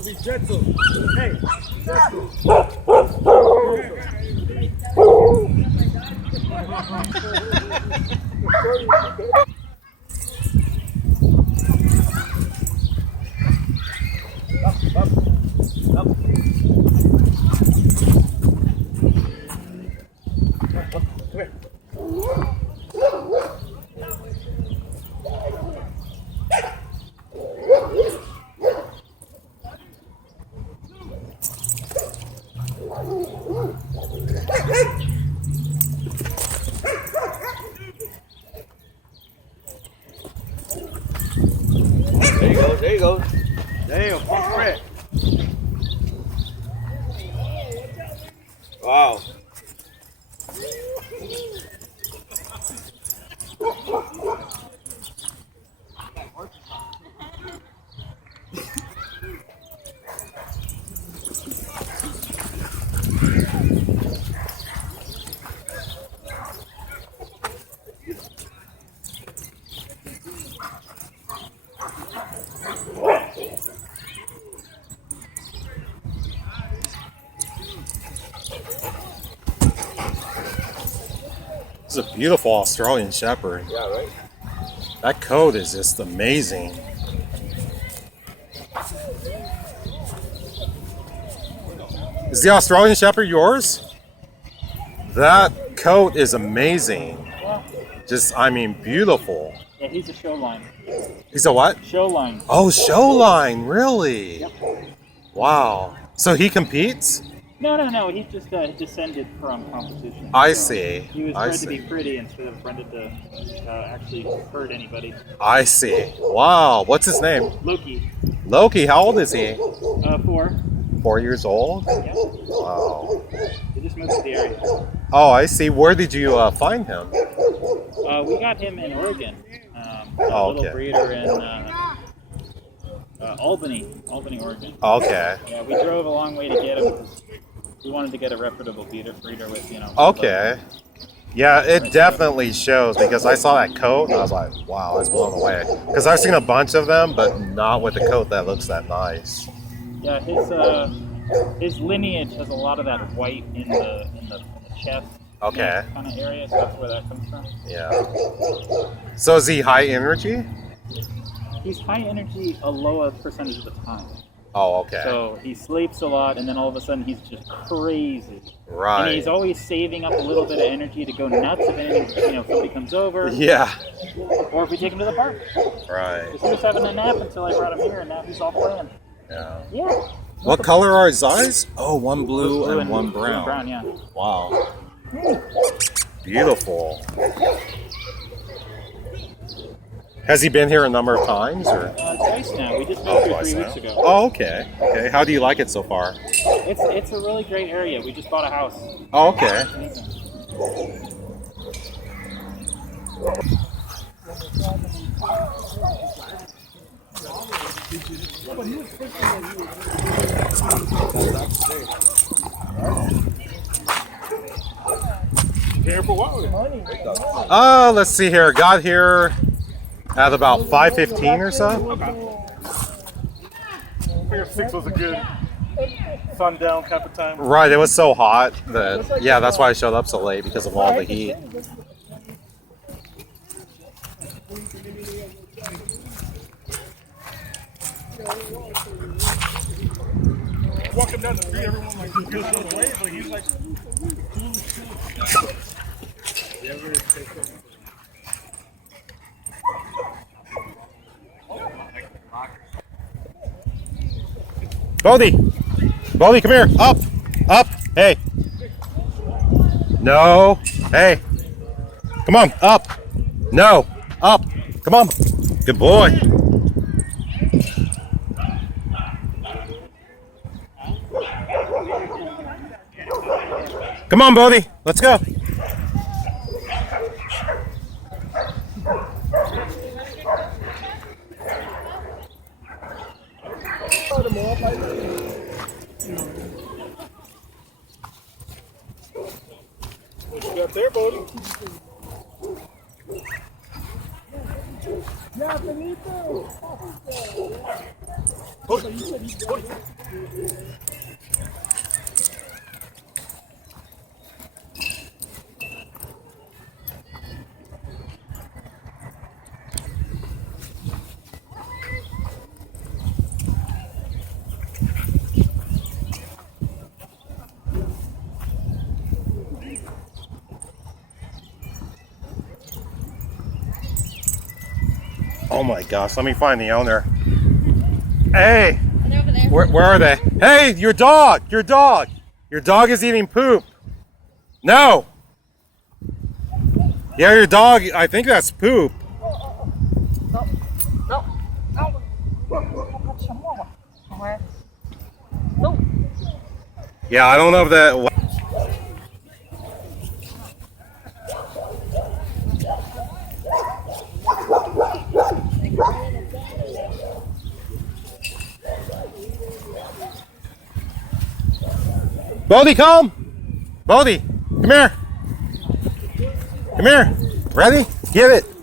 be gentle. Hey, gentle. Up. Come here. There you go. Damn, fuck Fred. Wow. This is a beautiful Australian Shepherd. Yeah, right? That coat is just amazing. Is the Australian Shepherd yours? That coat is amazing. Just, I mean, beautiful. Yeah, he's a show line. He's a what? Show line. Oh, show line, really? Yep. Wow. So he competes? No. He just descended from competition. I So see. He was I bred see. to be pretty instead of bred to actually hurt anybody. I see. Wow. What's his name? Loki. Loki. How old is he? 4. 4 years old? Yeah. Wow. He just moved to the area. Oh, I see. Where did you find him? We got him in Oregon. A little okay. breeder in Albany, Oregon. Okay. Yeah, we drove a long way to get him because we wanted to get a reputable breeder with, Okay. Yeah, it definitely shows because I saw that coat and I was like, wow, I was blown away. Because I've seen a bunch of them, but not with a coat that looks that nice. Yeah, his lineage has a lot of that white in the chest. Okay. Kind of area, so that's where that comes from. Yeah. So is he high energy? He's high energy a lower percentage of the time. Oh, okay. So he sleeps a lot, and then all of a sudden he's just crazy. Right. And he's always saving up a little bit of energy to go nuts if anything, if somebody comes over. Yeah. Or if we take him to the park. Right. He was having a nap until I brought him here, and now he's all playing. Yeah. Yeah. What color are his eyes? Oh, one blue and one Blue and brown, yeah. Wow. Beautiful. Has he been here a number of times, or? Twice now. We just moved here Twice 3 now. weeks ago. Oh, okay. Okay. How do you like it so far? It's a really great area. We just bought a house. Oh, okay. Here for what? Let's see here. Got here at about 5:15 or so. Okay. I figured 6 was a good sundown type of time. Right. It was so hot that, yeah, that's why I showed up so late because of all the heat. Walking down the street, everyone like just goes the other way. Like he's like. Bodie, come here. Up. Hey. No. Hey. Come on. Up. No. Up. Come on. Good boy. Come on, Bodie. Let's go. What you got there, Bodie? Yeah, Benito. Oh my gosh, let me find the owner. Hey, They're over there. where are they? Hey, your dog, your dog. Your dog is eating poop. No. Yeah, your dog, I think that's poop. Yeah, I don't know if that... Bodie, come! Bodie, come here. Come here. Ready? Get it.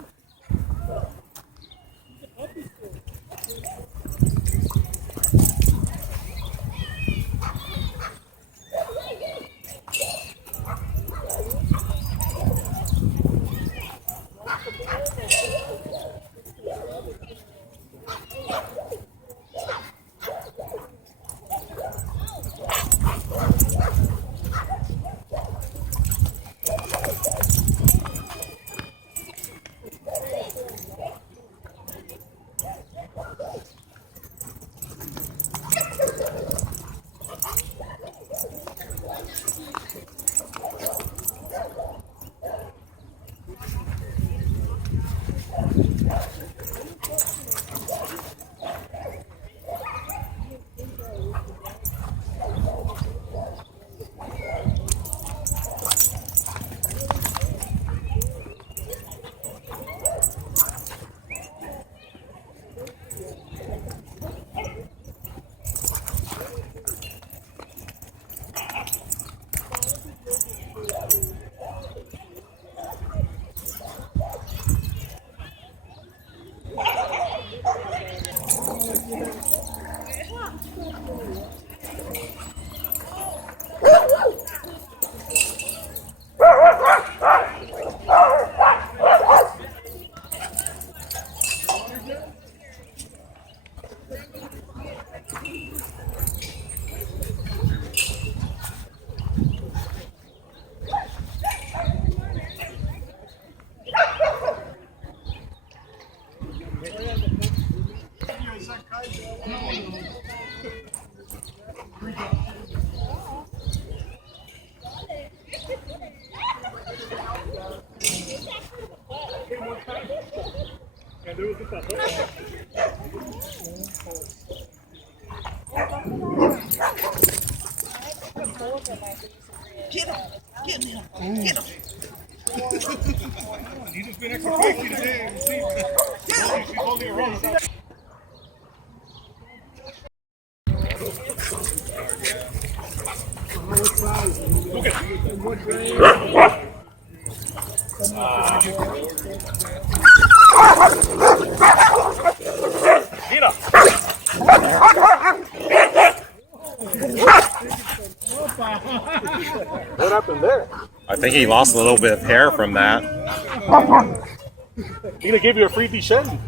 Get him! Get him! Get him! You just been extra crazy today. She's holding it wrong. What happened there? I think he lost a little bit of hair from that. He gonna give you a free Duchenne.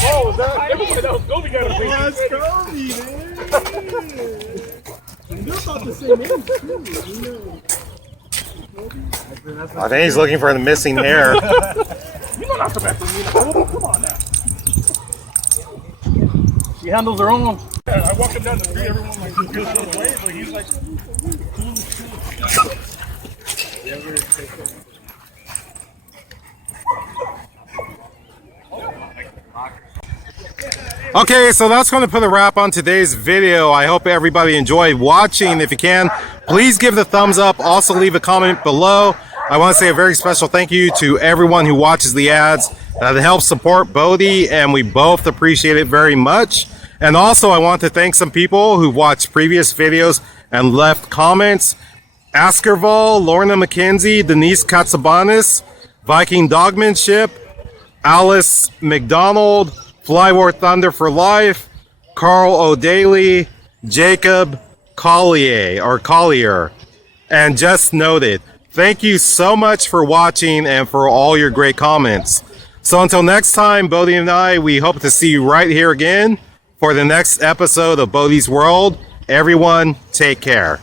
Oh, was that? Never mind, that was Gobi got a free They're about the same age, too. I think he's looking for the missing hair. You don't have to back with me. Come on now. She handles her own. Yeah, I walk him down the street, everyone like just goes the way, but he's like. Okay, so that's going to put a wrap on today's video. I hope everybody enjoyed watching. If you can, please give the thumbs up. Also leave a comment below. I want to say a very special thank you to everyone who watches the ads. That helps support Bodie, and we both appreciate it very much. And also, I want to thank some people who watched previous videos and left comments. Askerval, Lorna McKenzie, Denise Katsabanis, Viking Dogmanship, Alice McDonald, Flywar Thunder for Life, Carl O'Daly, Jacob Collier, and Just Noted. Thank you so much for watching and for all your great comments. So until next time, Bodie and I, we hope to see you right here again for the next episode of Bodie's World. Everyone, take care.